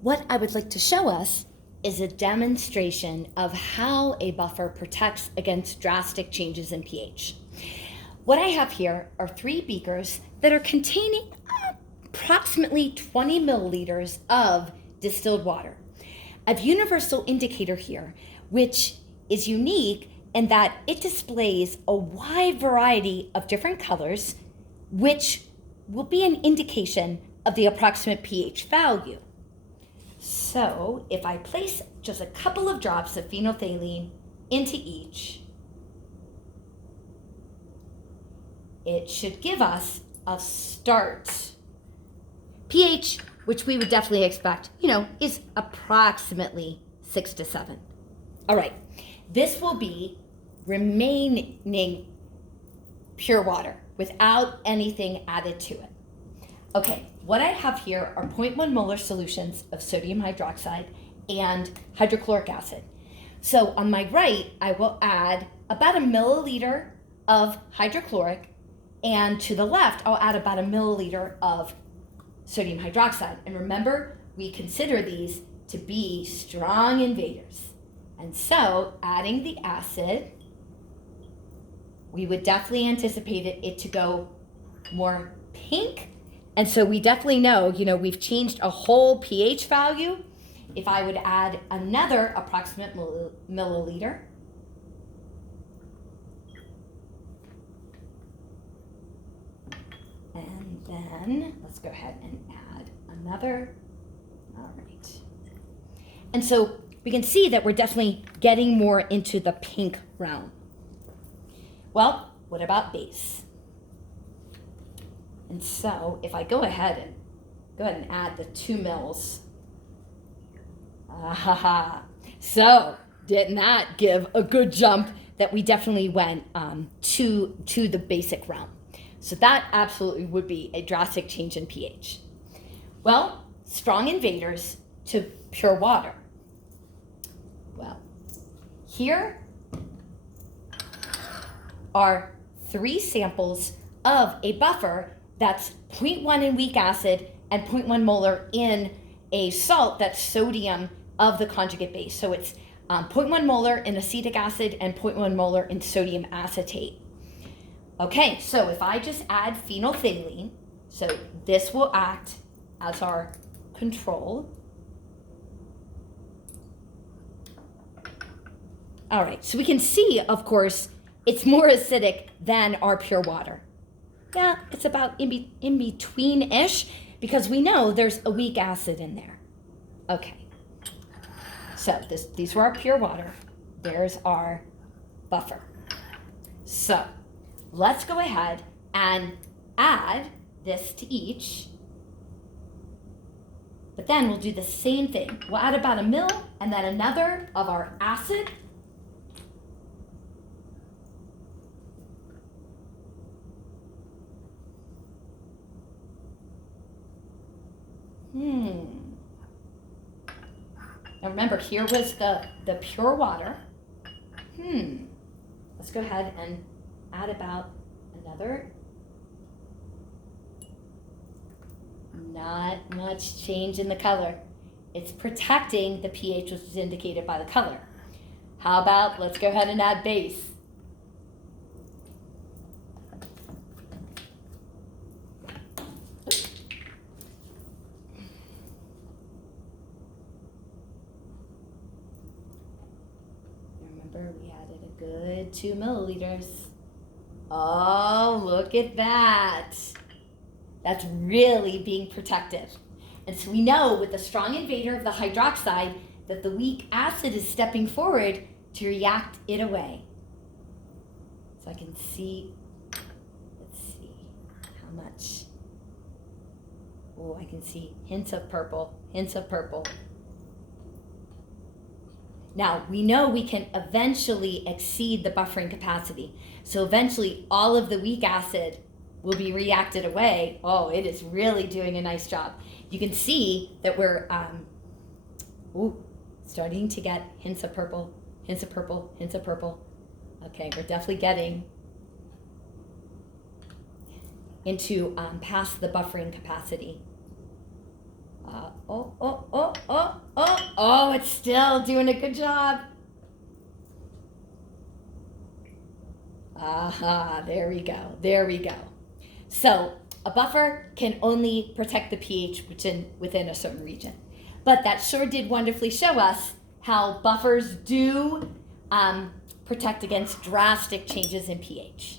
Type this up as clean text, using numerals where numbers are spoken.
what I would like to show us is a demonstration of how a buffer protects against drastic changes in pH. What I have here are 3 beakers that are containing approximately 20 milliliters of distilled water. I have a universal indicator here, which is unique in that it displays a wide variety of different colors, which will be an indication of the approximate pH value. So if I place just a couple of drops of phenolphthalein into each, it should give us a start pH, which we would definitely expect, is approximately 6 to 7. All right, this will be remaining pure water without anything added to it. Okay, what I have here are 0.1 molar solutions of sodium hydroxide and hydrochloric acid. So on my right, I will add about a milliliter of hydrochloric, and to the left, I'll add about a milliliter of sodium hydroxide. And remember, we consider these to be strong invaders. And so adding the acid, we would definitely anticipate it to go more pink. And so we definitely know, we've changed a whole pH value. If I would add another approximate milliliter, and then let's go ahead and add another. All right. And so we can see that we're definitely getting more into the pink realm. Well, what about base? And so if I go ahead and add the 2 mils. So didn't that give a good jump that we definitely went to the basic realm? So that absolutely would be a drastic change in pH. Well, strong invaders to pure water. Well, here are 3 samples of a buffer that's 0.1 in weak acid and 0.1 molar in a salt that's sodium of the conjugate base. So it's 0.1 molar in acetic acid and 0.1 molar in sodium acetate. Okay, so if I just add phenolphthalein, so this will act as our control. All right, so we can see, of course, it's more acidic than our pure water. Yeah, it's about in between-ish, because we know there's a weak acid in there. Okay, so these were our pure water. There's our buffer. So let's go ahead and add this to each. But then we'll do the same thing. We'll add about a mil and then another of our acid. Now remember, here was the pure water. Let's go ahead and add about another. Not much change in the color. It's protecting the pH, which is indicated by the color. How about, let's go ahead and add base. Remember, we added a good 2 milliliters. Oh, look at that. That's really being protected. And so we know with the strong invader of the hydroxide that the weak acid is stepping forward to react it away. So I can see, let's see how much. Oh, I can see hints of purple, hints of purple. Now, we know we can eventually exceed the buffering capacity. So eventually all of the weak acid will be reacted away. Oh, it is really doing a nice job. You can see that we're starting to get hints of purple, hints of purple, hints of purple. Okay, we're definitely getting into past the buffering capacity. Oh, it's still doing a good job. Aha, there we go. So a buffer can only protect the pH within a certain region. But that sure did wonderfully show us how buffers do protect against drastic changes in pH.